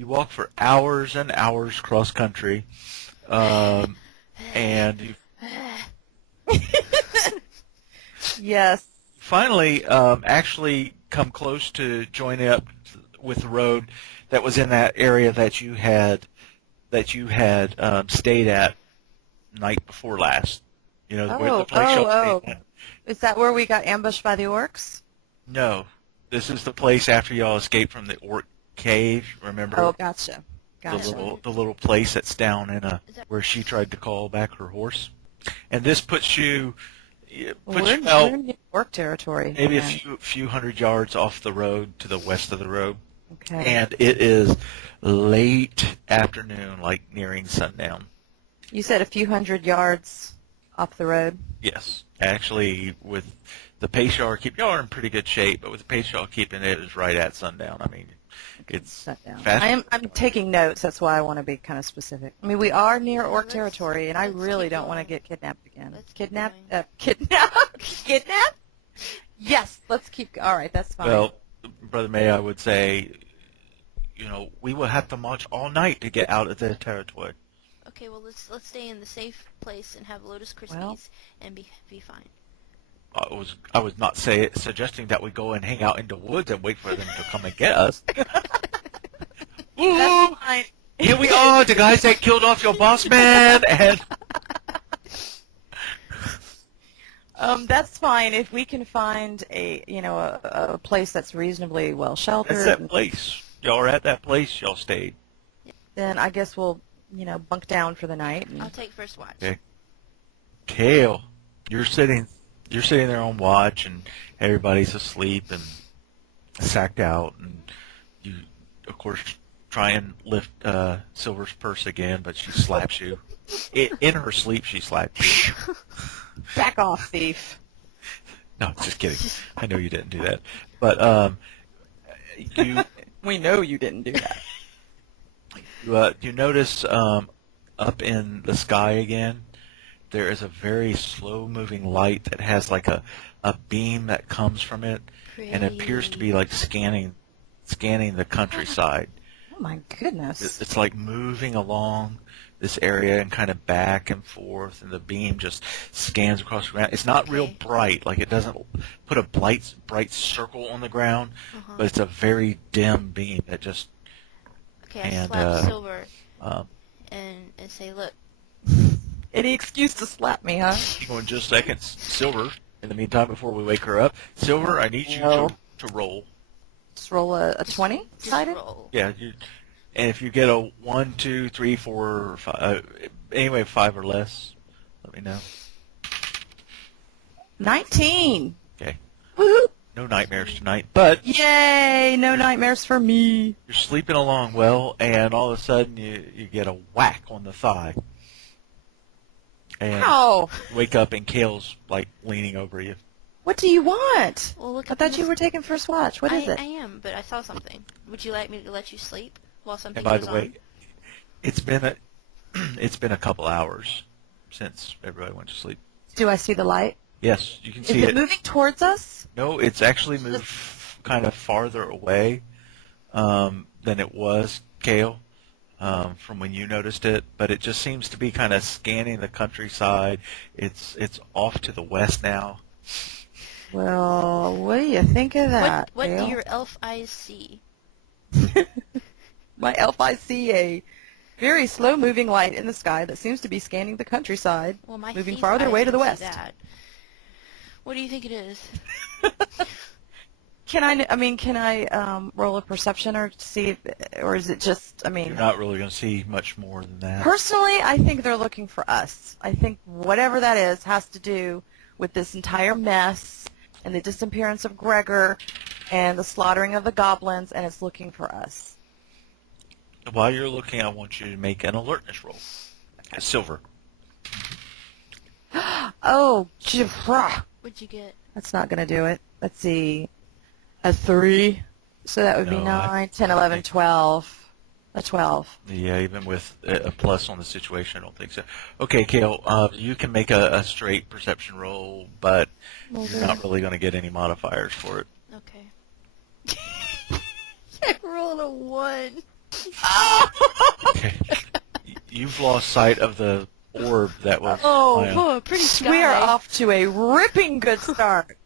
You walk for hours and hours cross country, and you Yes. finally actually come close to joining up with the road that was in that area that you had stayed at night before last. You know, where the place y'all stayed at. Is that where we got ambushed by the orcs? No, this is the place after y'all escaped from the orc cave. Remember? Oh, gotcha. The little place that's down in where she tried to call back her horse. And this puts you We're in New York territory. maybe a few hundred yards off the road to the west of the road. Okay. And it is late afternoon, like nearing sundown. You said a few hundred yards off the road? Yes. Actually, with the pace y'all are in pretty good shape, but with the pace y'all keeping, it is right at sundown. I mean, it's Sundown. fast. I'm taking notes. That's why I want to be kind of specific. I mean, we are near orc territory, and I really don't want to get kidnapped again. Kidnapped? Kidnapped? Yes. Let's keep. All right. That's fine. Well, Brother May, I would say, we will have to march all night to get out of the territory. Okay, well let's stay in the safe place and have Lotus Krispies and be fine. I was not suggesting that we go and hang out in the woods and wait for them to come and get us. That's fine. Here we are, the guys that killed off your boss man, and That's fine if we can find a place that's reasonably well sheltered. that's that place. Y'all are at that place. Y'all stayed. Then I guess we'll bunk down for the night. And I'll take first watch. Okay. Kale, you're sitting there on watch, and everybody's asleep and sacked out, and you, of course, try and lift Silver's purse again, but she slaps you. In her sleep, she slaps you. Back off, thief. No, just kidding. I know you didn't do that, but We know you didn't do that. you notice up in the sky again, there is a very slow-moving light that has like a beam that comes from it, and it appears to be like scanning the countryside. Oh my goodness. It's like moving along this area and kind of back and forth, and the beam just scans across the ground. It's not real bright, like it doesn't put a bright circle on the ground, but it's a very dim beam that just. Okay, I slap Silver and say, look. Any excuse to slap me, huh? Hang on just a second, Silver. In the meantime, before we wake her up, Silver, I need you to roll. Just roll a 20 sided? Yeah, and if you get a 1, 2, 3, 4, 5, anyway, 5 or less, let me know. 19. Okay. Woo! No nightmares tonight, but Yay! No nightmares for me. you're sleeping along well, and all of a sudden you get a whack on the thigh. And Ow! you wake up and Kale's like leaning over you. What do you want? Well, look I thought you were taking first watch. What is it? I am, but I saw something. Would you like me to let you sleep while something And by goes the way, on? it's been a couple hours since everybody went to sleep. Do I see the light? Yes, you can Is see it moving towards us? No, it's actually moved kind of farther away than it was, Kale, from when you noticed it. But it just seems to be kind of scanning the countryside. It's off to the west now. Well, what do you think of that? What do Dale? your elf eyes see? My elf eyes see a very slow-moving light in the sky that seems to be scanning the countryside, Well, my moving thief farther eyes away to the can west. see that. What do you think it is? Can I roll a perception or see, or is it just? You're not really going to see much more than that. Personally, I think they're looking for us. I think whatever that is has to do with this entire mess and the disappearance of Gregor and the slaughtering of the goblins, and it's looking for us. While you're looking, I want you to make an alertness roll. Silver. Oh, Jafra. What'd you get? That's not going to do it. Let's see. A 3. So that would be No, 9, 10, 11, 12. A 12. Yeah, even with a plus on the situation, I don't think so. Okay, Kale, you can make a straight perception roll, but you're not really going to get any modifiers for it. Okay. I rolled a 1. Okay. You've lost sight of the orb that was. Oh, Oh, pretty sky. we are off to a ripping good start.